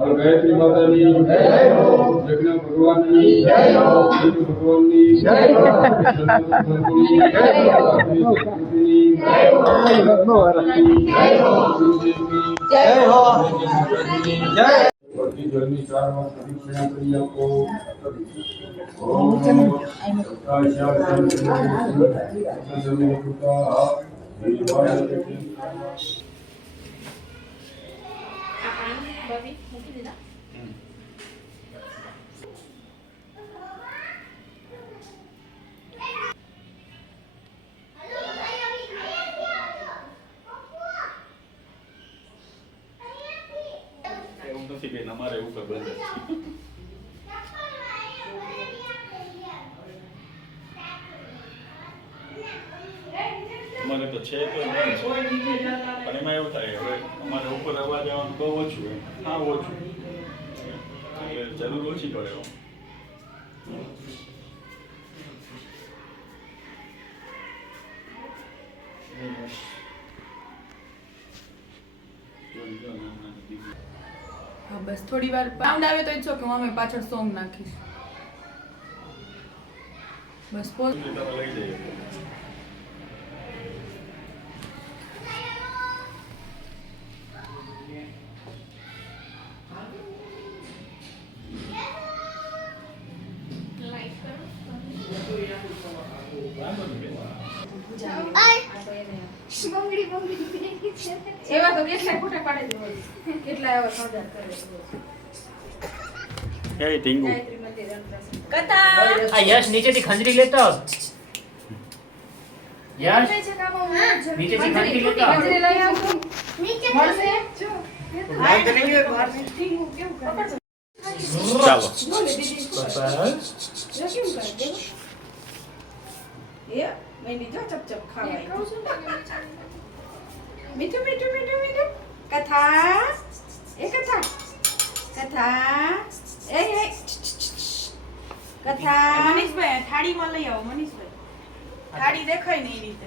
और गायत्री माता की जय हो, जगन्नाथ भगवान की जय हो, विष्णु भगवान की जय हो, जय हो, जय हो, जय हो, जय जल में 4 बार प्रदक्षिणा करी आपको ओम નથી બેન અમારે એવું કઈ બંધ અમારે તો છે તો નહીં પણ એમાં એવું થાય હવે અમારે ઉપર અવાજ આવવાનું બહુ ઓછું એમ હા ઓછું એટલે જરૂર ઓછી પડે હા બસ થોડી વાર સાઉન્ડ આવે તો ઈચ્છો કે હું અમે પાછળ સોંગ નાખીશ બસ પોઝ તમે લઈ જઈએ એવા તો કેટલા ફોટા પાડે છે કેટલા એવા સજાર કરે છે એ ટીંગુ કથા આ યશ નીચેથી ખંજરી લેતો યશ નીચેથી ખંજરી લેતો ખંજરી લઈ આવો મળશે જો ચાલો મીઠું મીઠું મીઠું મીઠું કથા એ કથા કથા એ કથા મનીષભાઈ થાળીમાં લઈ આવો મનીષભાઈ થાળી દેખાય ને એ રીતે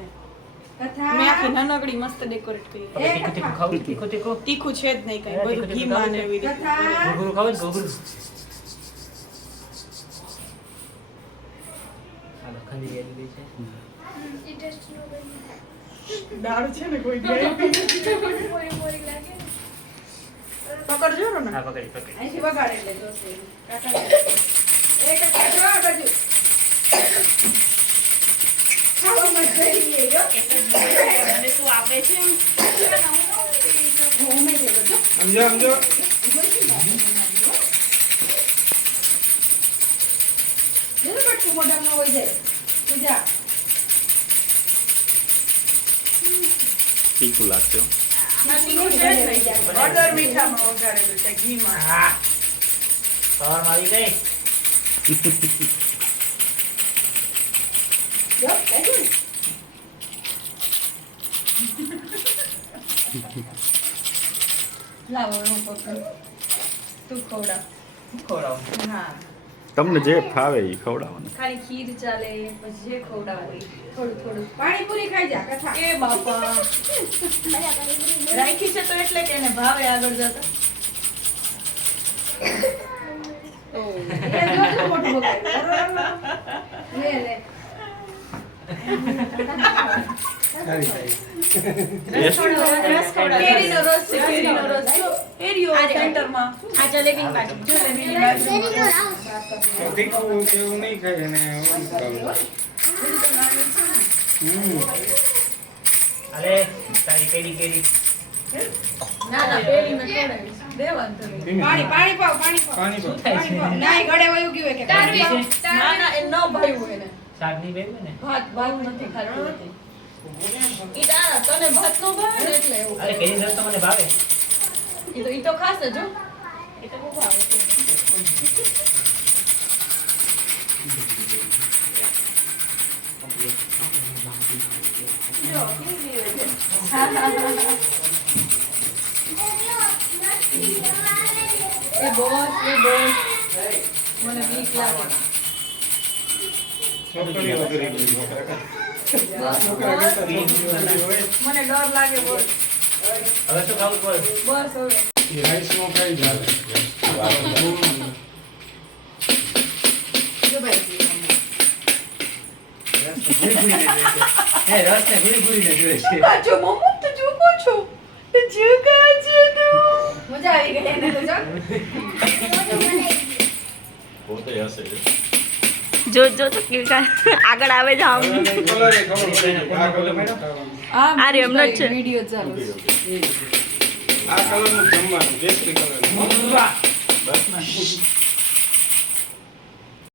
કથા મેં આખી નાનકડી મસ્ત ડેકોરેટ કરી તીખું તીખું ખાવું તીખું તીખું તીખું છે જ નહીં કઈ બધું ઘી માં એવી રીતે ઘૂઘરું ખાવ ઘૂઘરું હાલો ખંજરી આવી ગઈ છે દાળ છે ને કોઈ દે પકડજો ને હા પકડી પકડી અહીંથી વગાડે એટલે જોશે કાકા એ કાકા જો આ બાજુ ખાવા મત જઈએ જો મને શું આપે છે હું મે દે જો સમજો જેને પટકું મોઢામાં હોય જાય પૂજા તીખું લાગશે હળદર મીઠામાં વઘારેલું છે ઘીમાં સવારમાં આવી ગઈ જો કાઢો ને લાવો હું પકડ તું ખવડાવ હા તમને જે ફાવે એ ખવડાવવાનું ખાલી ખીર ચાલે પછી જે ખવડાવે થોડું થોડું પાણીપુરી ખાઈ જા કથા એ બાપા રાખી છે તો એટલે કે એને ભાવે આગળ જતા ઓ એ જો મોટું બગાડ લે લે કેરીનો રસ છે કેરીનો રસ જો એરિયો સેન્ટરમાં આ જલેબી બાજુ જલેબી બાજુ તીખું એવું નહીં ખાય ને અરે તારી કેરી કેરી ના ના પેલી મે ખવડાવી દેવાનું તમે પાણી પાણી પાવ પાણી પાવ પાણી પાવ. પાણી પાવ ના એ ગળે વયું ગયું કે પાણી પાવ ના ના એ ન ભાયું એને શાકની બેગ ને ભાત ભાત નથી ખાતું ઈ તારા તને ભાત નો ભાવે ને એટલે એવું અરે કેરી રસ તો મને ભાવે ઈ તો ખાસ જો ઈ તો બહુ ભાવે જો હા હા હા એ બોસ મને બીક લાગે છોકરીઓ ગરીબ હોય. છોકરા કરતા છોકરીઓ હોય. મને ડર લાગે બોસ હવે શું ખાવું બોલ બસ હવે એ રાઈસમાં ખાઈ જાય. જો ભાઈ હે રસ ને ગુરી ગુરી ને જોઈએ છે કાચો મમ્મો તો જોકો છો જો કાચો તો મજા આવી ગઈ એને તો જો પોતે હશે જો જો તો કેવું આગળ આવે છે આમ કલર એ ખબર પડી જાય. આ કલરનું ખાવાનું. આ રહ્યો એમનો જ છે. વિડિયો ચાલુ છે. આ કલરનું જમવાનું ટેસ્ટી કલર. વાહ બસ ને